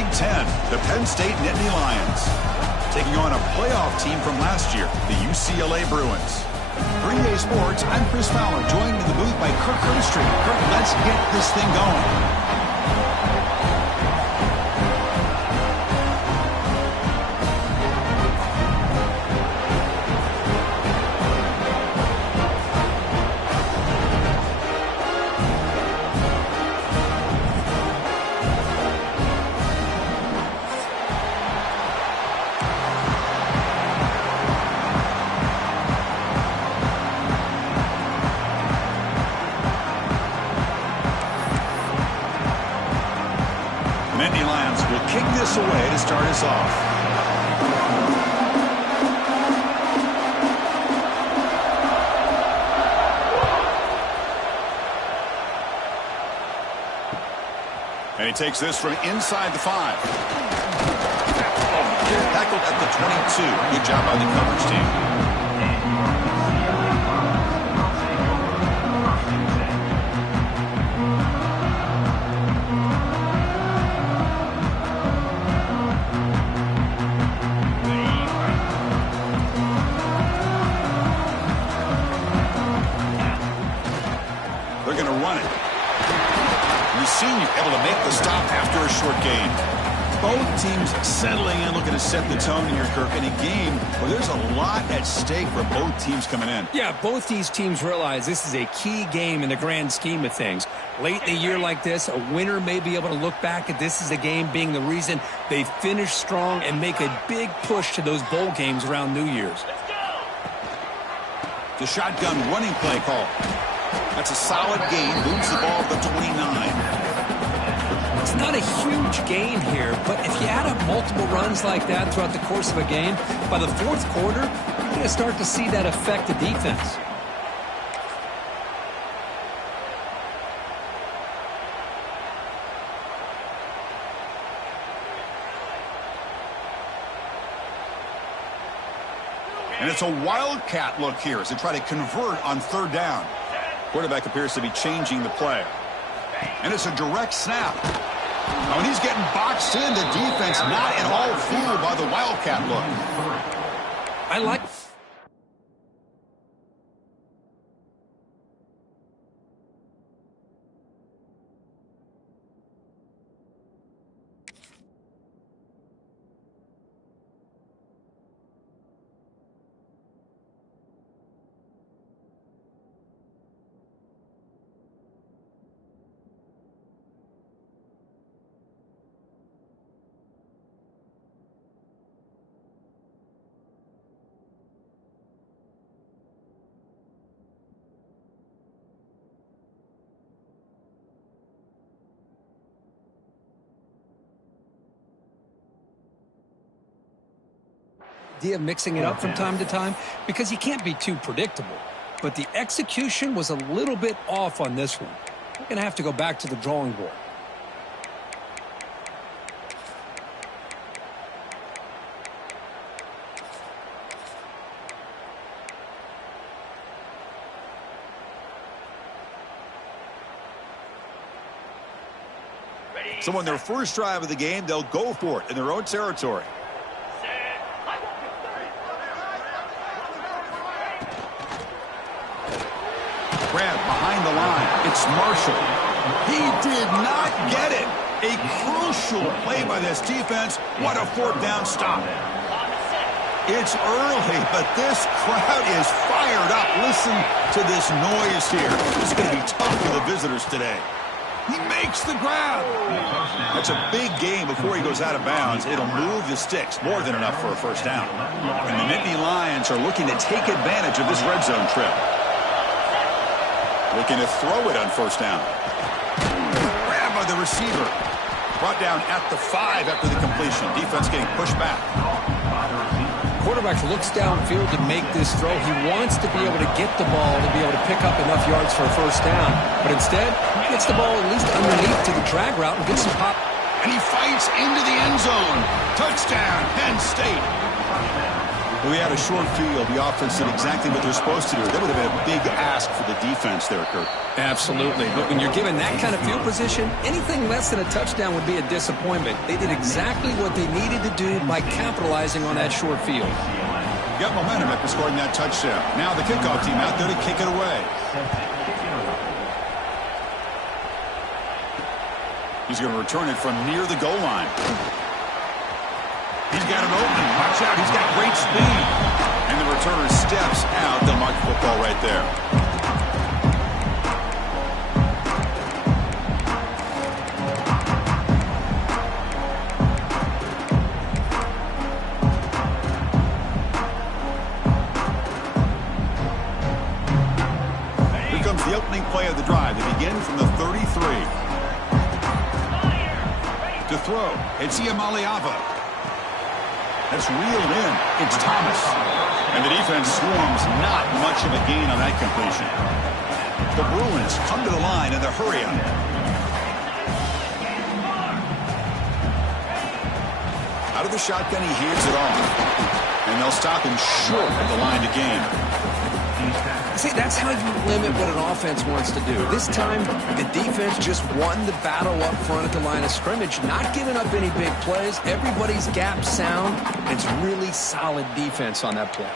Big Ten, the Penn State Nittany Lions, taking on a playoff team from last year, the UCLA Bruins. Green Day Sports, I'm Chris Fowler, joined in the booth by Kirk Herbstreit. Kirk, let's get this thing going. Nittany Lions will kick this away to start us off. And he takes this from inside the 5. Tackled at the 22. Good job by the coverage team. They're going to run it. We've seen you able to make the stop after a short gain. Both teams settling in, looking to set the tone here, Kirk, in a game where there's a lot at stake for both teams coming in. Yeah, both these teams realize this is a key game in the grand scheme of things. Late in a year like this, a winner may be able to look back at this as a game being the reason they finish strong and make a big push to those bowl games around New Year's. The shotgun running play call. That's a solid gain. Moves the ball to the 29. It's not a huge gain here, but if you add up multiple runs like that throughout the course of a game, by the fourth quarter, you're going to start to see that affect the defense. And it's a wildcat look here as they try to convert on third down. Quarterback appears to be changing the play. And it's a direct snap. Now, when he's getting boxed in, the defense not at all fooled by the wildcat look. I like... idea of mixing it up from time to time because you can't be too predictable. But the execution was a little bit off on this one. We're going to have to go back to the drawing board. So on their first drive of the game, they'll go for it in their own territory. Grab behind the line. It's Marshall. He did not get it. A crucial play by this defense. What a fourth down stop. It's early, but this crowd is fired up. Listen to this noise here. This is going to be tough for the visitors today. He makes the grab. That's a big game before he goes out of bounds. It'll move the sticks. More than enough for a first down. And the Nittany Lions are looking to take advantage of this red zone trip. Looking to throw it on first down. Grab by the receiver. Brought down at the 5 after the completion. Defense getting pushed back. Quarterback looks downfield to make this throw. He wants to be able to get the ball to be able to pick up enough yards for a first down. But instead, he gets the ball at least underneath to the drag route and gets some pop. And he fights into the end zone. Touchdown, Penn State. We had a short field. The offense did exactly what they're supposed to do. That would have been a big ask for the defense there, Kurt. Absolutely. But when you're given that kind of field position, anything less than a touchdown would be a disappointment. They did exactly what they needed to do by capitalizing on that short field. Got momentum after scoring that touchdown. Now the kickoff team out there to kick it away. He's going to return it from near the goal line. He's got an opening. Watch out. He's got great speed. And the returner steps out. They'll mark the football right there. Here comes the opening play of the drive. They begin from the 33. To throw, it's Iamaleava. That's reeled in. It's Thomas. And the defense swarms. Not much of a gain on that completion. The Bruins come to the line in the hurry up. Out of the shotgun, he hands it off. And they'll stop him short at the line to gain. See, that's how you limit what an offense wants to do. This time, the defense just won the battle up front at the line of scrimmage, not giving up any big plays. Everybody's gap sound. It's really solid defense on that play.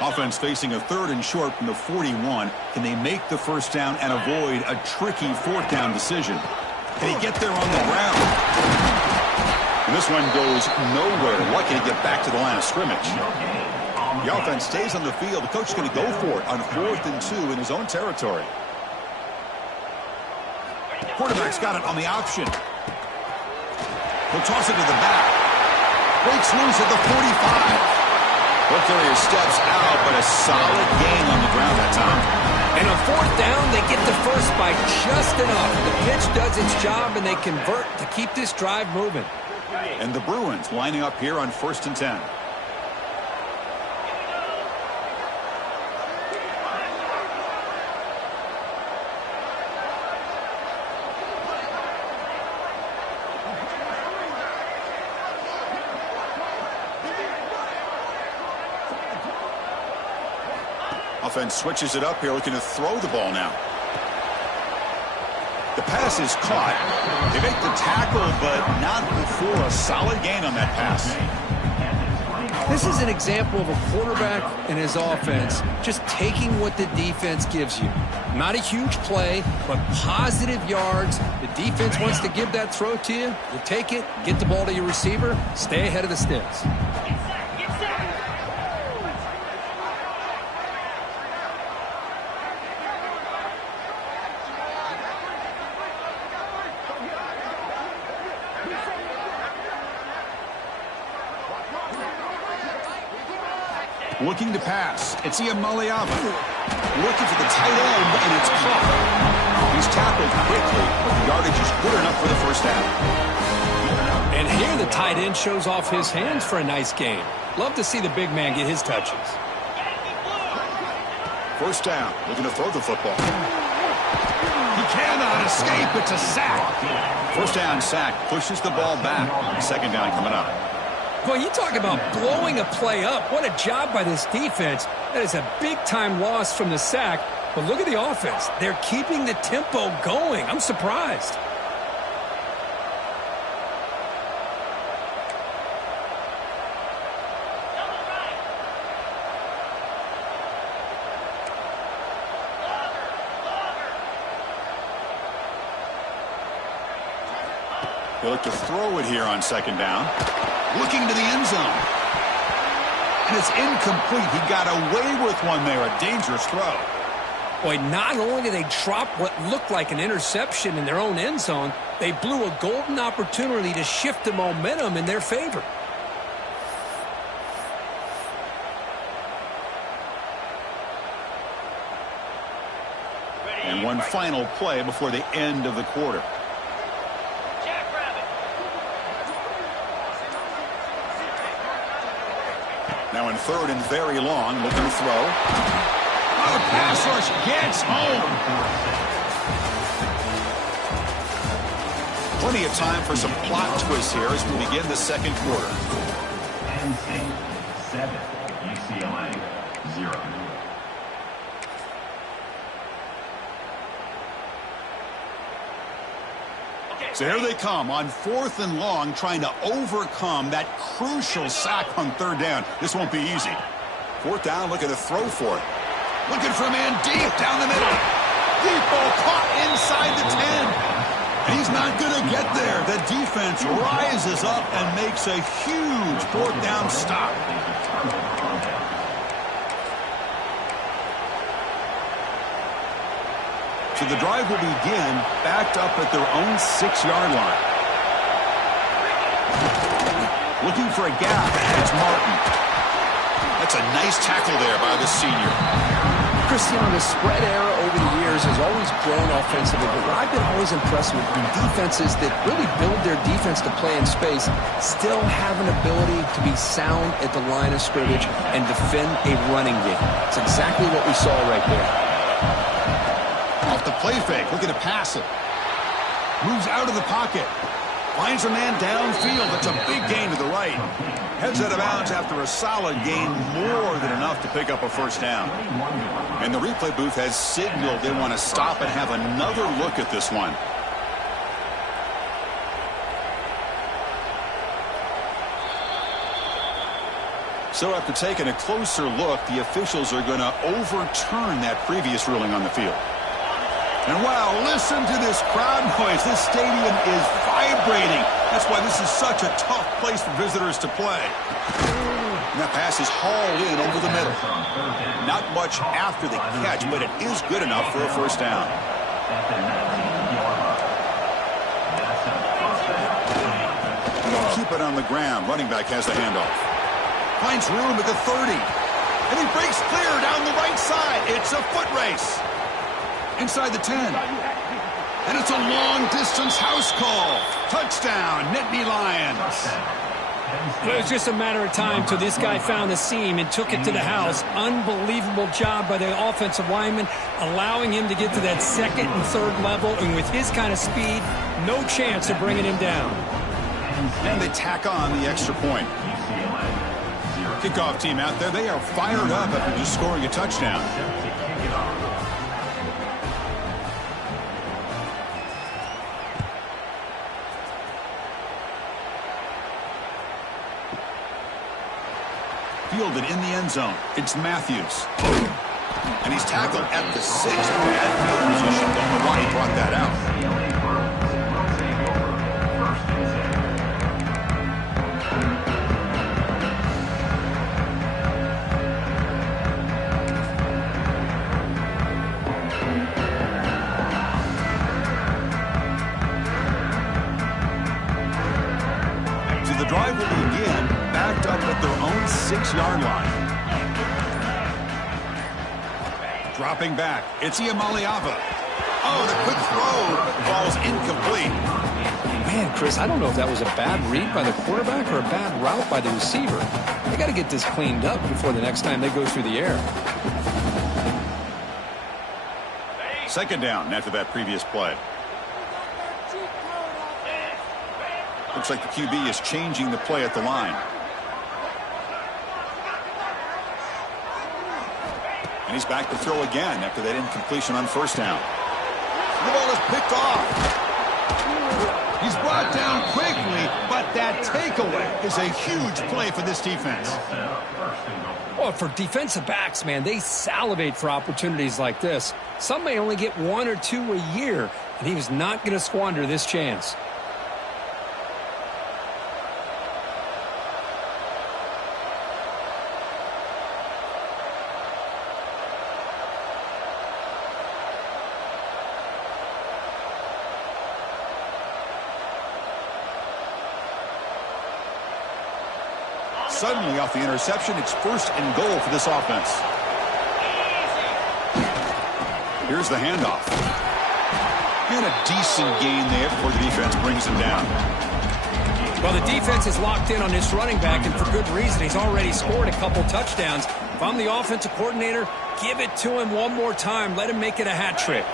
Offense facing a 3rd and short from the 41. Can they make the first down and avoid a tricky 4th down decision? Can he get there on the ground? And this one goes nowhere. Lucky to get back to the line of scrimmage. The offense stays on the field. The coach is going to go for it on 4th and 2 in his own territory. Quarterback's got it on the option. He'll toss it to the back. Breaks loose at the 45. Both carrier steps out, but a solid gain on the ground that time. And on 4th down, they get the first by just enough. The pitch does its job, and they convert to keep this drive moving. And the Bruins lining up here on 1st and 10. Offense switches it up here, looking to throw the ball now. The pass is caught. They make the tackle, but not before a solid gain on that pass. This is an example of a quarterback and his offense just taking what the defense gives you. Not a huge play, but positive yards. The defense wants to give that throw to you. You take it, get the ball to your receiver, stay ahead of the sticks. Looking to pass. It's Iamaleava. Looking for the tight end, and it's caught. He's tackled quickly, but the yardage is good enough for the first down. And here the tight end shows off his hands for a nice gain. Love to see the big man get his touches. First down. Looking to throw the football. He cannot escape. It's a sack. First down sack. Pushes the ball back. Second down coming up. Boy, you talk about blowing a play up. What a job by this defense. That is a big-time loss from the sack. But look at the offense. They're keeping the tempo going. I'm surprised. They look to throw it here on second down. Looking to the end zone. And it's incomplete. He got away with one there. A dangerous throw. Boy, not only did they drop what looked like an interception in their own end zone, they blew a golden opportunity to shift the momentum in their favor. And one final play before the end of the quarter. Now in third and very long, looking to throw. Oh, the pass rush gets home. Plenty of time for some plot twists here as we begin the second quarter. NC 7, UCLA 0. So here they come on 4th and long, trying to overcome that crucial sack on 3rd down. This won't be easy. 4th down, looking to throw for it. Looking for a man deep down the middle. Deep ball caught inside the 10. And he's not going to get there. The defense rises up and makes a huge 4th down stop. So the drive will begin backed up at their own 6-yard line. Looking for a gap. It's Martin. That's a nice tackle there by the senior. Christian, the spread era over the years has always grown offensively, but what I've been always impressed with the defenses that really build their defense to play in space still have an ability to be sound at the line of scrimmage and defend a running game. It's exactly what we saw right there. Off the play fake, looking to pass it. Moves out of the pocket. Finds a man downfield. That's a big gain to the right. Heads out of bounds after a solid gain, more than enough to pick up a 1st down. And the replay booth has signaled they want to stop and have another look at this one. So after taking a closer look, the officials are going to overturn that previous ruling on the field. And wow, listen to this crowd noise. This stadium is vibrating. That's why this is such a tough place for visitors to play. And that pass is hauled in over the middle. Not much after the catch, but it is good enough for a 1st down. Keep it on the ground. Running back has the handoff. Finds room at the 30. And he breaks clear down the right side. It's a foot race. Inside the 10. And it's a long-distance house call. Touchdown, Nittany Lions. Well, it was just a matter of time till this guy found the seam and took it to the house. Unbelievable job by the offensive lineman, allowing him to get to that 2nd and 3rd level. And with his kind of speed, no chance of bringing him down. And they tack on the extra point. Kickoff team out there, they are fired up after just scoring a touchdown. Fielded in the end zone. It's Matthews. And he's tackled at the 6. Bad field position. Don't know why he brought that out. So the drive will begin backed up at their own 6-yard line. Dropping back. It's Iamaleava. Oh, the quick throw falls incomplete. Man, Chris, I don't know if that was a bad read by the quarterback or a bad route by the receiver. They got to get this cleaned up before the next time they go through the air. 2nd down after that previous play. Looks like the QB is changing the play at the line. And he's back to throw again after that incompletion on 1st down. The ball is picked off. He's brought down quickly, but that takeaway is a huge play for this defense. Well, for defensive backs, man, they salivate for opportunities like this. Some may only get 1 or 2 a year, and he was not going to squander this chance. Suddenly off the interception, it's 1st and goal for this offense. Here's the handoff. And a decent gain there before the defense brings him down. Well, the defense is locked in on this running back, and for good reason. He's already scored a couple touchdowns. If I'm the offensive coordinator, give it to him one more time. Let him make it a hat trick.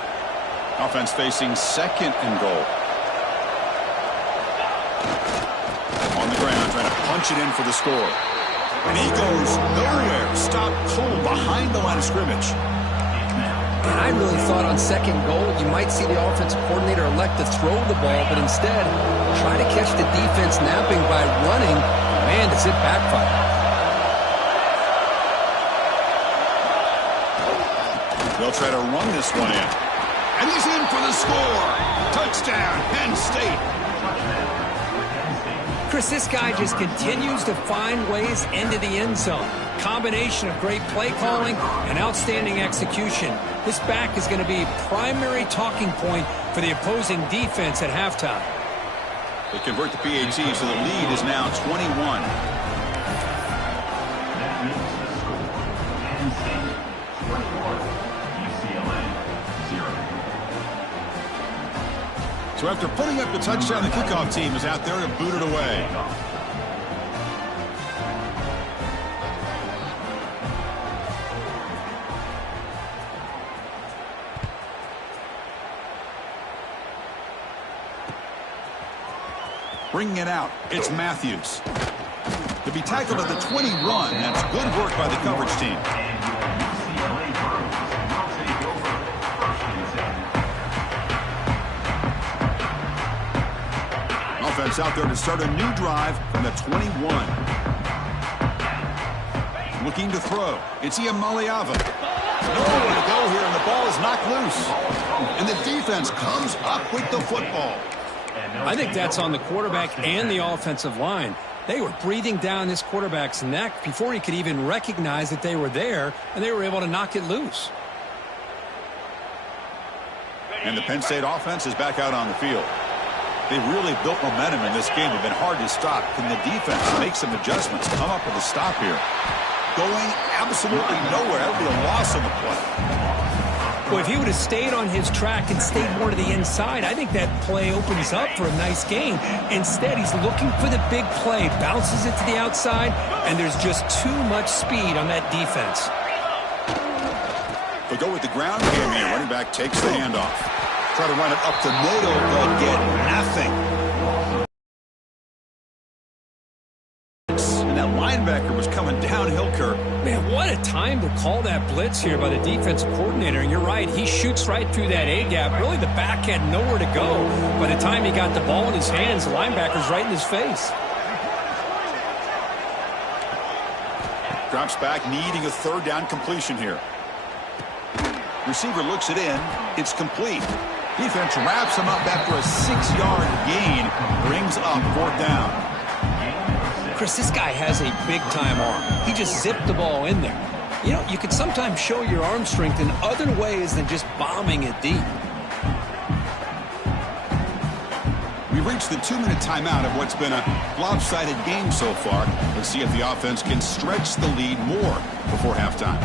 Offense facing 2nd and goal. punch it in for the score. And he goes nowhere. Stop cold behind the line of scrimmage. And I really thought on second goal you might see the offensive coordinator elect to throw the ball, but instead try to catch the defense napping by running. Man, does it backfire. They'll try to run this one in. And he's in for the score. Touchdown, Penn State. Chris, this guy just continues to find ways into the end zone. Combination of great play calling and outstanding execution. This back is going to be a primary talking point for the opposing defense at halftime. They convert the PAT, so the lead is now 21. So after putting up the touchdown, the kickoff team is out there to boot it away. Bringing it out, it's Matthews. To be tackled at the 21, that's good work by the coverage team. Offense out there to start a new drive from the 21. Looking to throw. It's Iamaleava. Nowhere to go here, and the ball is knocked loose. And the defense comes up with the football. I think that's on the quarterback and the offensive line. They were breathing down this quarterback's neck before he could even recognize that they were there, and they were able to knock it loose. And the Penn State offense is back out on the field. They've really built momentum in this game. They've been hard to stop. Can the defense make some adjustments, come up with a stop here? Going absolutely nowhere. That would be a loss on the play. Well, if he would have stayed on his track and stayed more to the inside, I think that play opens up for a nice gain. Instead, he's looking for the big play, bounces it to the outside, and there's just too much speed on that defense. They go with the ground game here. Running back takes the handoff. Try to run it up the middle, but get nothing. And that linebacker was coming downhill, Kirk. Man, what a time to call that blitz here by the defensive coordinator. And you're right, he shoots right through that A-gap. Really, the back had nowhere to go. By the time he got the ball in his hands, the linebacker's right in his face. Drops back, needing a third down completion here. Receiver looks it in. It's complete. Defense wraps him up after a 6-yard gain. Brings up fourth down. Chris, this guy has a big-time arm. He just zipped the ball in there. You know, you can sometimes show your arm strength in other ways than just bombing it deep. We've reached the 2-minute timeout of what's been a lopsided game so far. Let's see if the offense can stretch the lead more before halftime.